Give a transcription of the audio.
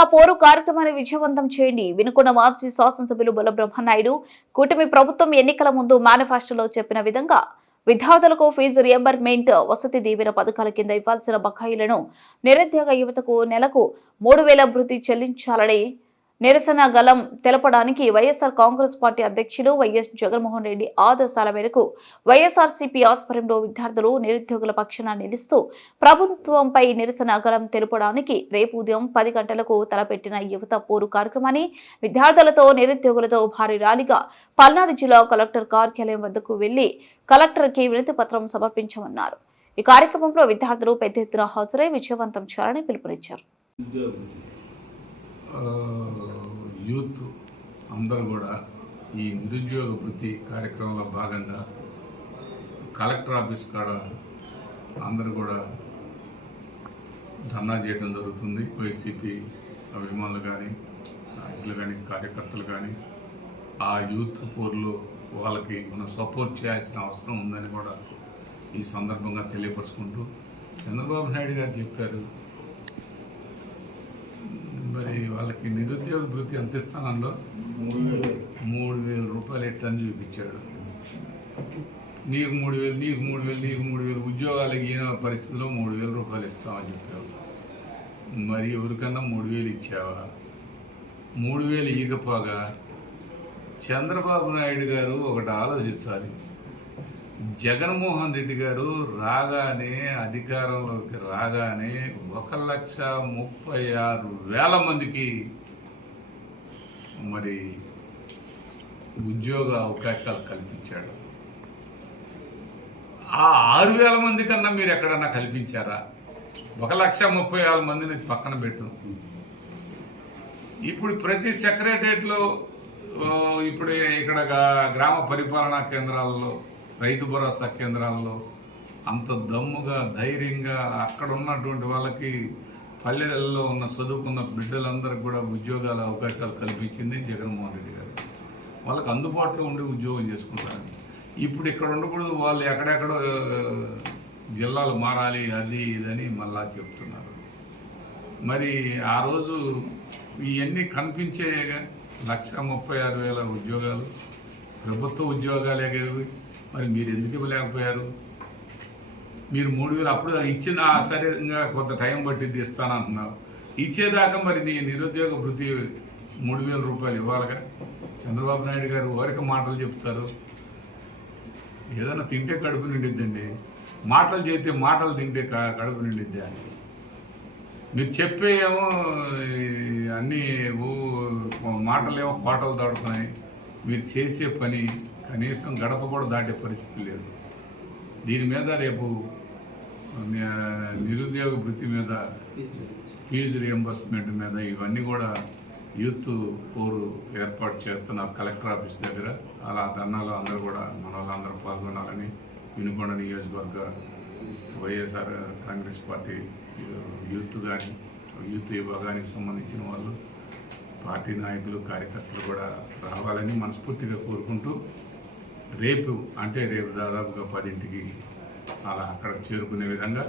యువత పోరు కార్యక్రమాన్ని విజయవంతం చేయండి. వినుకొండ మాజీ శాసనసభ్యులు బొల్ల బ్రహ్మనాయుడు కూటమి ప్రభుత్వం ఎన్నికల ముందు మేనిఫెస్టోలో చెప్పిన విధంగా విద్యార్థులకు ఫీజు రియంబర్స్మెంట్, వసతి దీవెన పథకాల కింద ఇవ్వాల్సిన బకాయిలను నిరుద్యోగ యువతకు నెలకు 3,000 భృతి చెల్లించాలని నిరసన గలం తెలపడానికి వైఎస్ఆర్ కాంగ్రెస్ పార్టీ అధ్యక్షులు వైఎస్ జగన్మోహన్ రెడ్డి ఆదేశాల మేరకు వైఎస్ఆర్సీపీ ఆధ్వర్యంలో విద్యార్థులు నిరుద్యోగుల పక్షాన నిలుస్తూ ప్రభుత్వంపై నిరసన గలం తెలపడానికి రేపు ఉదయం 10 గంటలకు తలపెట్టిన యువత పోరు కార్యక్రమాన్ని విద్యార్థులతో నిరుద్యోగులతో భారీ ర్యాలీగా పల్నాడు జిల్లా కలెక్టర్ కార్యాలయం వద్దకు వెళ్లి కలెక్టర్కి వినతి పత్రం సమర్పించమన్నారు. ఈ కార్యక్రమంలో విద్యార్థులు పెద్ద ఎత్తున హాజరై విజయవంతం చేయాలని పిలుపునిచ్చారు. యూత్ అందరూ కూడా ఈ నిరుద్యోగ వృత్తి కార్యక్రమంలో భాగంగా కలెక్టర్ ఆఫీస్ కాడ అందరూ కూడా ధర్నా చేయడం జరుగుతుంది. వైసీపీ అభిమానులు కానీ నాయకులు కానీ కార్యకర్తలు కానీ ఆ యూత్ పోర్లో వాళ్ళకి మనం సపోర్ట్ చేయాల్సిన అవసరం ఉందని కూడా ఈ సందర్భంగా తెలియపరుచుకుంటూ చంద్రబాబు నాయుడు గారు చెప్పారు, మరి వాళ్ళకి నిరుద్యోగ వృత్తి ఎంత ఇస్తానో 3,000 రూపాయలు ఎట్టని చూపించాడు. నీకు 3,000, నీకు 3,000, నీకు 3,000 ఉద్యోగాలు ఈయన పరిస్థితిలో 3,000 రూపాయలు ఇస్తామని చెప్పావు. మరి ఎవరికన్నా 3,000 ఇచ్చావా? 3,000 ఇవ్వకపోగా చంద్రబాబు నాయుడు గారు ఒకటి ఆలోచించాలి. జగన్మోహన్ రెడ్డి గారు రాగానే అధికారంలోకి రాగానే 1,36,000 మందికి మరి ఉద్యోగ అవకాశాలు కల్పించాడు. ఆ 6,000 మంది కన్నా మీరు ఎక్కడన్నా కల్పించారా? 1,30,000 మందిని పక్కన పెట్టు. ఇప్పుడు ప్రతి సెక్రటరియట్లో ఇప్పుడు ఇక్కడ గ్రామ పరిపాలనా కేంద్రాల్లో, రైతు భరోసా కేంద్రాల్లో అంత దమ్ముగా ధైర్యంగా అక్కడ ఉన్నటువంటి వాళ్ళకి పల్లెలలో ఉన్న చదువుకున్న బిడ్డలందరికీ కూడా ఉద్యోగాల అవకాశాలు కల్పించింది జగన్మోహన్ రెడ్డి గారు. వాళ్ళకి అందుబాటులో ఉండి ఉద్యోగం చేసుకుంటారు. ఇప్పుడు ఇక్కడ ఉండకూడదు, వాళ్ళు ఎక్కడెక్కడో జిల్లాలు మారాలి అది ఇదని మళ్ళా చెప్తున్నారు. మరి ఆ రోజు ఇవన్నీ కనిపించే 1,36,000 ఉద్యోగాలు ప్రభుత్వ ఉద్యోగాలే కదా. మరి మీరు ఎందుకు ఇవ్వలేకపోయారు? మీరు 3,000 అప్పుడు ఇచ్చిన సరే ఇంకా కొంత టైం పట్టిద్ది ఇస్తానంటున్నారు. ఇచ్చేదాకా మరి నీ నిరుద్యోగ వృత్తి 3,000 రూపాయలు ఇవ్వాలిగా. చంద్రబాబు నాయుడు గారు ఓరిక మాటలు చెప్తారు, ఏదైనా తింటే కడుపు నిండిద్దండి, మాటలు చేస్తే మాటలు తింటే కడుపు నిండిద్ది అని మీరు చెప్పేమో అన్నీ మాటలేమో కోటలు దాడుతున్నాయి. మీరు చేసే పని కనీసం గడప కూడా దాటే పరిస్థితి లేదు. దీని మీద రేపు నిరుద్యోగ వృత్తి మీద, ఫీజు రియంబర్స్మెంట్ మీద ఇవన్నీ కూడా యూత్ పోరు ఏర్పాటు చేస్తున్నారు కలెక్టర్ ఆఫీస్ దగ్గర. అలా ధర్నాలో అందరూ కూడా మన వాళ్ళందరూ పాల్గొనాలని వినుకొండ నియోజకవర్గ వైఎస్ఆర్ కాంగ్రెస్ పార్టీ యూత్ కానీ యూత్ విభాగానికి సంబంధించిన వాళ్ళు, పార్టీ నాయకులు, కార్యకర్తలు కూడా రావాలని మనస్ఫూర్తిగా కోరుకుంటూ రేపు దాదాపుగా 10ంటికి అలా అక్కడ చేరుకునే విధంగా